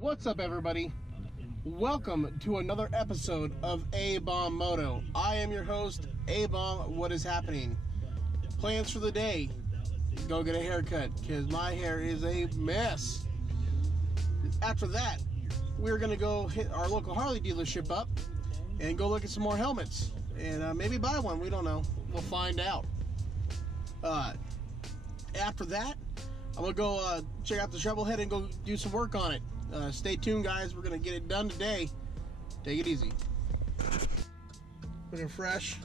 What's up, everybody? Welcome to another episode of A-Bomb Moto. I am your host, A-Bomb. What is happening? Plans for the day: go get a haircut because my hair is a mess. After that, we're gonna go hit our local Harley dealership up and go look at some more helmets and maybe buy one. We don't know. We'll find out. After that, I'm gonna go check out the shovel head and go do some work on it. Stay tuned, guys. We're gonna get it done today. Take it easy. Looking fresh,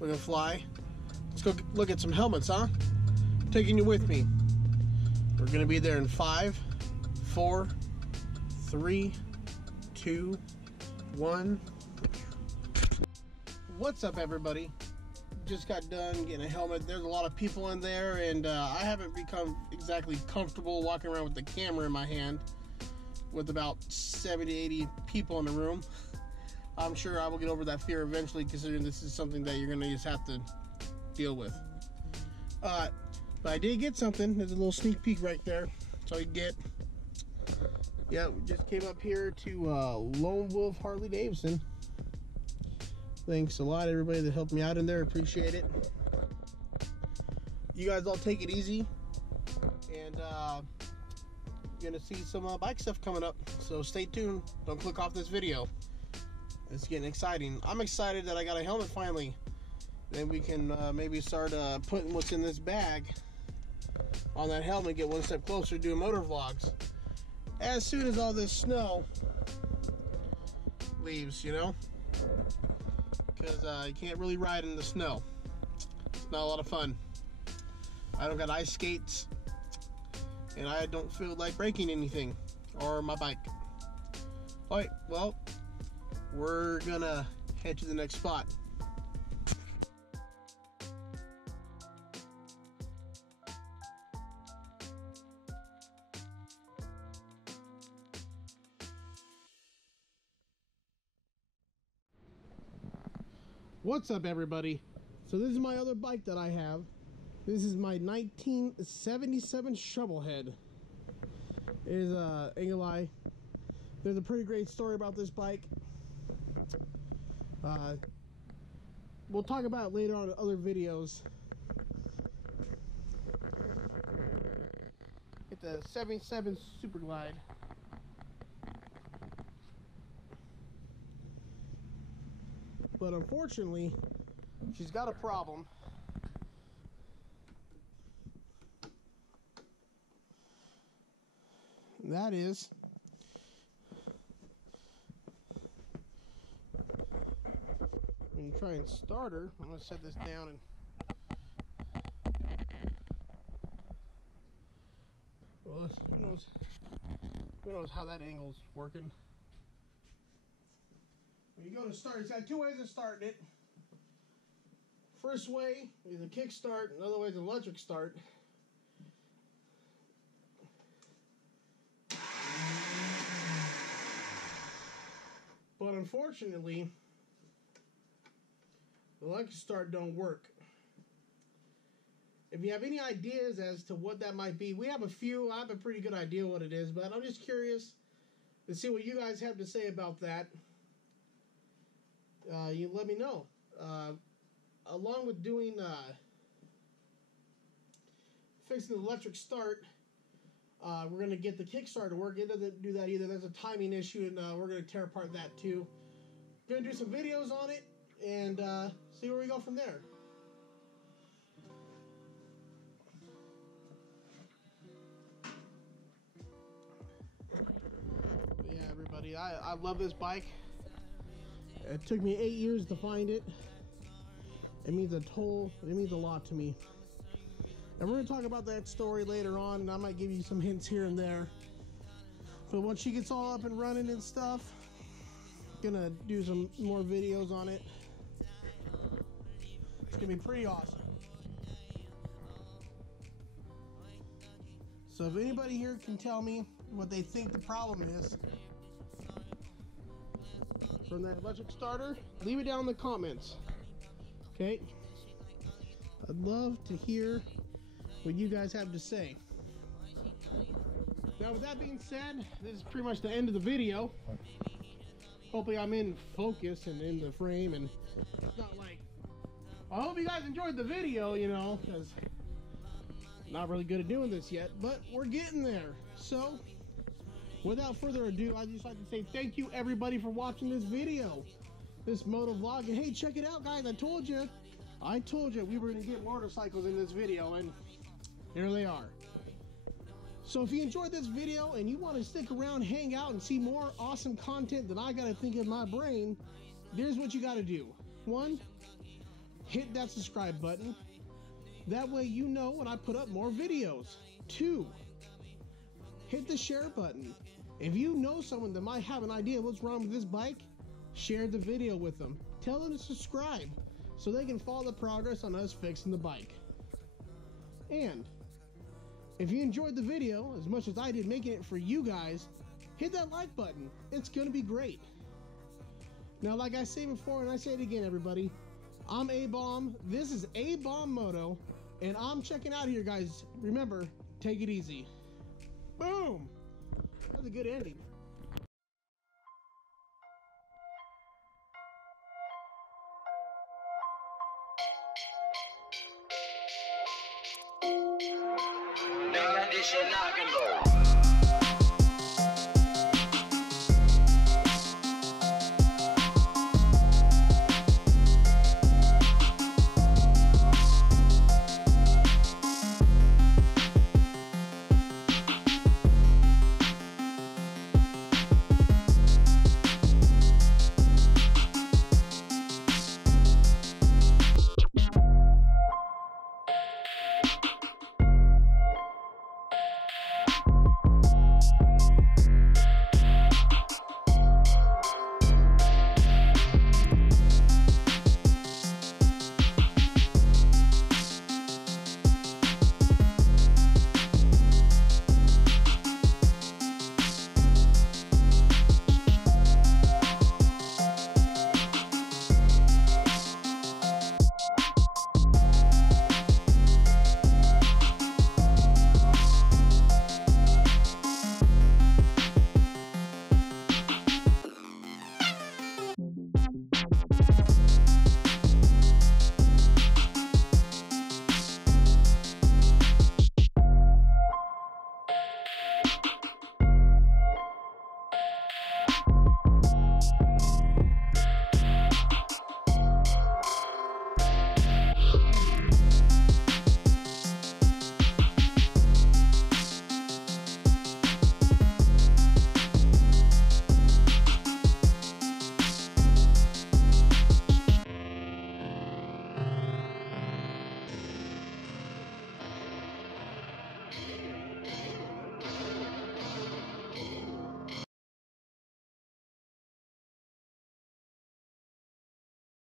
looking fly. Let's go look at some helmets, huh? Taking you with me. We're gonna be there in 5, 4, 3, 2, 1. What's up, everybody? Just got done getting a helmet. There's a lot of people in there, and I haven't become exactly comfortable walking around with the camera in my hand with about 70 to 80 people in the room. I'm sure I will get over that fear eventually, considering this is something that you're gonna just have to deal with. But I did get something. There's a little sneak peek right there. That's all you get. Yeah, we just came up here to Lone Wolf Harley Davidson. Thanks a lot, everybody that helped me out in there. Appreciate it. You guys all take it easy, and you're gonna see some bike stuff coming up, so stay tuned. Don't click off this video. It's getting exciting. I'm excited that I got a helmet finally. Then we can maybe start putting what's in this bag on that helmet, get one step closer to doing motor vlogs as soon as all this snow leaves, you know, because you can't really ride in the snow. It's not a lot of fun. I don't got ice skates, and I don't feel like breaking anything or my bike. Alright, well, we're gonna head to the next spot. What's up, everybody? So this is my other bike that I have. This is my 1977 Shovelhead. It is ain't gonna lie, there's a pretty great story about this bike. We'll talk about it later on in other videos. It's a 77 Super Glide. But unfortunately, she's got a problem. And that is when you try and start her. I'm going to set this down and well, who knows how that angle's working. When you go to start, it's got two ways of starting it. First way is a kick start, another way is an electric start. But unfortunately, the electric start don't work. If you have any ideas as to what that might be, we have a few. I have a pretty good idea what it is, but I'm just curious to see what you guys have to say about that. You let me know. Along with doing fixing the electric start, we're going to get the kickstart to work. It doesn't do that either. There's a timing issue, and we're going to tear apart that too. Going to do some videos on it and see where we go from there. Yeah, everybody, I love this bike. It took me 8 years to find it. It means a lot to me. And we're going to talk about that story later on, and I might give you some hints here and there. But once she gets all up and running and stuff, I'm going to do some more videos on it. It's going to be pretty awesome. So if anybody here can tell me what they think the problem is from that electric starter, leave it down in the comments. Okay? I'd love to hear what you guys have to say. Now Now with that being said, this is pretty much the end of the video. Hopefully I'm in focus and in the frame, and it's not like, I hope you guys enjoyed the video, you know, because I'm not really good at doing this yet, but we're getting there. So without further ado, I'd just like to say thank you everybody for watching this video, this moto vlog. And hey, check it out guys, I told you we were gonna get motorcycles in this video, and here they are. So if you enjoyed this video and you want to stick around, hang out, and see more awesome content that I gotta think in my brain, here's what you gotta do. 1, hit that subscribe button. That way you know when I put up more videos. 2, hit the share button. If you know someone that might have an idea what's wrong with this bike, share the video with them. Tell them to subscribe so they can follow the progress on us fixing the bike. And if you enjoyed the video as much as I did making it for you guys, hit that like button. It's gonna be great. Now, like I say before, and I say it again, everybody, I'm A-Bomb. This is A-Bomb Moto, and I'm checking out here, guys. Remember, take it easy. Boom! That's a good ending. This shit not gonna go.